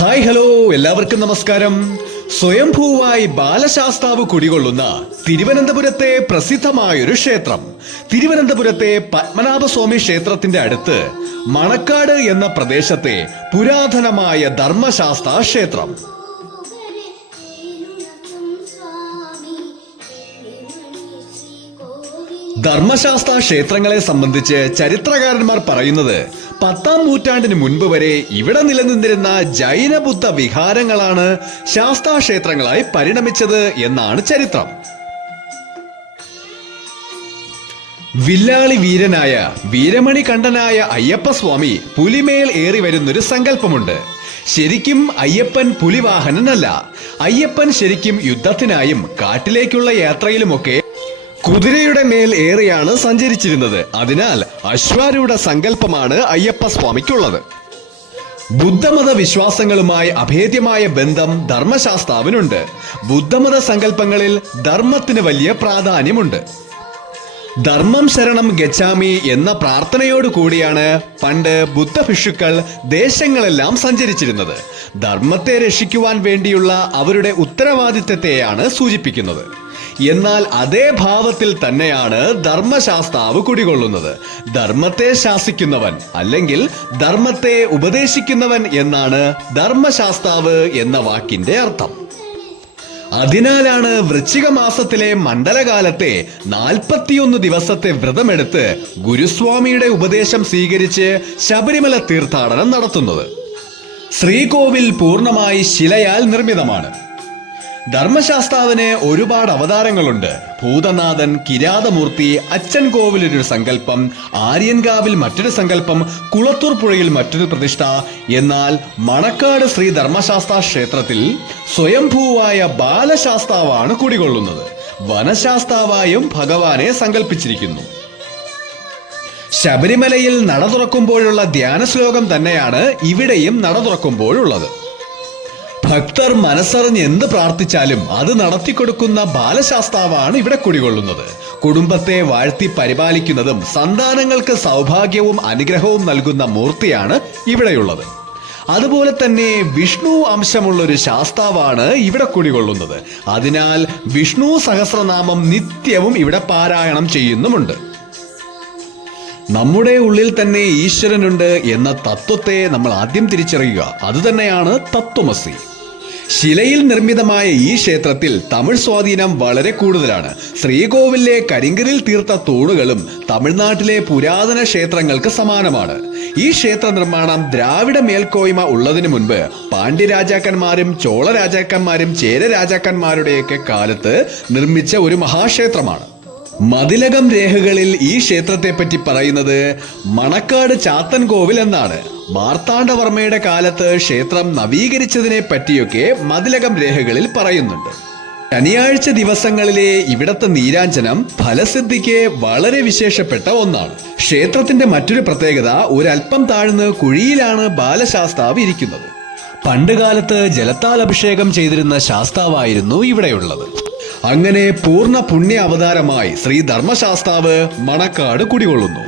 Hi hello എല്ലാവർക്കും നമസ്കാരം. സ്വയംഭൂവായി ബാലശാസ്താവ് കുടികൊള്ളുന്ന തിരുവനന്തപുരത്തെ പ്രസിദ്ധമായൊരു ക്ഷേത്രം, തിരുവനന്തപുരത്തെ പത്മനാഭസ്വാമി ക്ഷേത്രത്തിന്റെ അടുത്ത് മണക്കാട് എന്ന പ്രദേശത്തെ പുരാതനമായ ധർമ്മശാസ്താ ക്ഷേത്രം. ധർമ്മശാസ്ത്ര ക്ഷേത്രങ്ങളെ സംബന്ധിച്ച് ചരിത്രകാരന്മാർ പറയുന്നത് 10-ാം നൂറ്റാണ്ടിന് മുൻപ് വരെ ഇവിടെ നിലനിന്നിരുന്ന ജൈനബുദ്ധ വിഹാരങ്ങളാണ് ശാസ്താ ക്ഷേത്രങ്ങളായി പരിണമിച്ചത് എന്നാണ് ചരിത്രം. വില്ലാളി വീരനായ വീരമണി കണ്ഠനായ അയ്യപ്പസ്വാമി പുലിമേൽ ഏറി വരുന്നൊരു സങ്കല്പമുണ്ട്. ശരിക്കും അയ്യപ്പൻ പുലിവാഹനനല്ല. അയ്യപ്പൻ ശരിക്കും യുദ്ധത്തിനായും കാട്ടിലേക്കുള്ള യാത്രയിലുമൊക്കെ കുതിരയുടെ മേൽ ഏറിയാണ് സഞ്ചരിച്ചിരുന്നത്. അതിനാൽ അശ്വാരൂഢ സങ്കല്പമാണ് അയ്യപ്പസ്വാമിക്കുള്ളത്. ബുദ്ധമത വിശ്വാസങ്ങളുമായി അഭേദ്യമായ ബന്ധം ധർമ്മശാസ്താവിനുണ്ട്. ബുദ്ധമത സങ്കല്പങ്ങളിൽ ധർമ്മത്തിന് വലിയ പ്രാധാന്യമുണ്ട്. ധർമ്മം ശരണം ഗച്ഛാമി എന്ന പ്രാർത്ഥനയോട് കൂടിയാണ് പണ്ട് ബുദ്ധഭിക്ഷുക്കൾ ദേശങ്ങളെല്ലാം സഞ്ചരിച്ചിരുന്നത്. ധർമ്മത്തെ രക്ഷിക്കുവാൻ വേണ്ടിയുള്ള അവരുടെ ഉത്തരവാദിത്തത്തെയാണ് സൂചിപ്പിക്കുന്നത്. എന്നാൽ അതേ ഭാവത്തിൽ തന്നെയാണ് ധർമ്മശാസ്താവ് കുടികൊള്ളുന്നത്. ധർമ്മത്തെ ശാസിക്കുന്നവൻ അല്ലെങ്കിൽ ധർമ്മത്തെ ഉപദേശിക്കുന്നവൻ എന്നാണ് ധർമ്മശാസ്താവ് എന്ന വാക്കിന്റെ അർത്ഥം. അതിനാലാണ് വൃശ്ചിക മാസത്തിലെ മണ്ഡലകാലത്തെ 41 ദിവസത്തെ വ്രതമെടുത്ത് ഗുരുസ്വാമിയുടെ ഉപദേശം സ്വീകരിച്ച് ശബരിമല തീർത്ഥാടനം നടത്തുന്നത്. ശ്രീകോവിൽ പൂർണ്ണമായി ശിലയാൽ നിർമ്മിതമാണ്. ധർമ്മശാസ്താവിന് ഒരുപാട് അവതാരങ്ങളുണ്ട്. ഭൂതനാഥൻ, കിരാതമൂർത്തി, അച്ഛൻ കോവിലൊരു സങ്കല്പം, ആര്യൻകാവിൽ മറ്റൊരു സങ്കല്പം, കുളത്തൂർ പുഴയിൽ മറ്റൊരു പ്രതിഷ്ഠ. എന്നാൽ മണക്കാട് ശ്രീ ധർമ്മശാസ്താ ക്ഷേത്രത്തിൽ സ്വയംഭൂവായ ബാലശാസ്താവാണ് കുടികൊള്ളുന്നത്. വനശാസ്താവായും ഭഗവാനെ സങ്കല്പിച്ചിരിക്കുന്നു. ശബരിമലയിൽ നട തുറക്കുമ്പോഴുള്ള ധ്യാന ശ്ലോകം തന്നെയാണ് ഇവിടെയും നട തുറക്കുമ്പോഴുള്ളത്. ഭക്തർ മനസ്സറിഞ്ഞ് എന്ത് പ്രാർത്ഥിച്ചാലും അത് നടത്തിക്കൊടുക്കുന്ന ബാലശാസ്താവാണ് ഇവിടെ കുടികൊള്ളുന്നത്. കുടുംബത്തെ വാഴ്ത്തി പരിപാലിക്കുന്നതും സന്താനങ്ങൾക്ക് സൗഭാഗ്യവും അനുഗ്രഹവും നൽകുന്ന മൂർത്തിയാണ് ഇവിടെയുള്ളത്. അതുപോലെ തന്നെ വിഷ്ണു അംശമുള്ളൊരു ശാസ്താവാണ് ഇവിടെ കുടികൊള്ളുന്നത്. അതിനാൽ വിഷ്ണു സഹസ്രനാമം നിത്യവും ഇവിടെ പാരായണം ചെയ്യുന്നുമുണ്ട്. നമ്മുടെ ഉള്ളിൽ തന്നെ ഈശ്വരനുണ്ട് എന്ന തത്വത്തെ നമ്മൾ ആദ്യം തിരിച്ചറിയുക. അതുതന്നെയാണ് തത്വമസി. ശിലയിൽ നിർമ്മിതമായ ഈ ക്ഷേത്രത്തിൽ തമിഴ് സ്വാധീനം വളരെ കൂടുതലാണ്. ശ്രീകോവിലെ കരിങ്കലിൽ തീർത്ത തൂണുകളും തമിഴ്നാട്ടിലെ പുരാതന ക്ഷേത്രങ്ങൾക്ക് സമാനമാണ്. ഈ ക്ഷേത്ര നിർമ്മാണം ദ്രാവിഡ മേൽക്കോയ്മ ഉള്ളതിനു മുൻപ് പാണ്ഡ്യരാജാക്കന്മാരും ചോള രാജാക്കന്മാരും ചേര രാജാക്കന്മാരുടെയൊക്കെ കാലത്ത് നിർമ്മിച്ച ഒരു മഹാക്ഷേത്രമാണ്. മതിലകം രേഖകളിൽ ഈ ക്ഷേത്രത്തെ പറ്റി പറയുന്നത് മണക്കാട് ചാത്തൻ കോവിൽ എന്നാണ്. മാർത്താണ്ഡവർമ്മയുടെ കാലത്ത് ക്ഷേത്രം നവീകരിച്ചതിനെ പറ്റിയൊക്കെ മതിലകം രേഖകളിൽ പറയുന്നുണ്ട്. ശനിയാഴ്ച ദിവസങ്ങളിലെ ഇവിടത്തെ നീരാഞ്ജനം ഫലസിദ്ധിക്ക് വളരെ വിശേഷപ്പെട്ട ഒന്നാണ്. ക്ഷേത്രത്തിന്റെ മറ്റൊരു പ്രത്യേകത, ഒരൽപ്പം താഴ്ന്ന് കുഴിയിലാണ് ബാലശാസ്താവ് ഇരിക്കുന്നത്. പണ്ടുകാലത്ത് ജലത്താൽ അഭിഷേകം ചെയ്തിരുന്ന ശാസ്താവായിരുന്നു ഇവിടെയുള്ളത്. അങ്ങനെ പൂർണ്ണ പുണ്യ അവതാരമായി ശ്രീ ധർമ്മശാസ്താവ് മണക്കാട് കുടികൊള്ളുന്നു.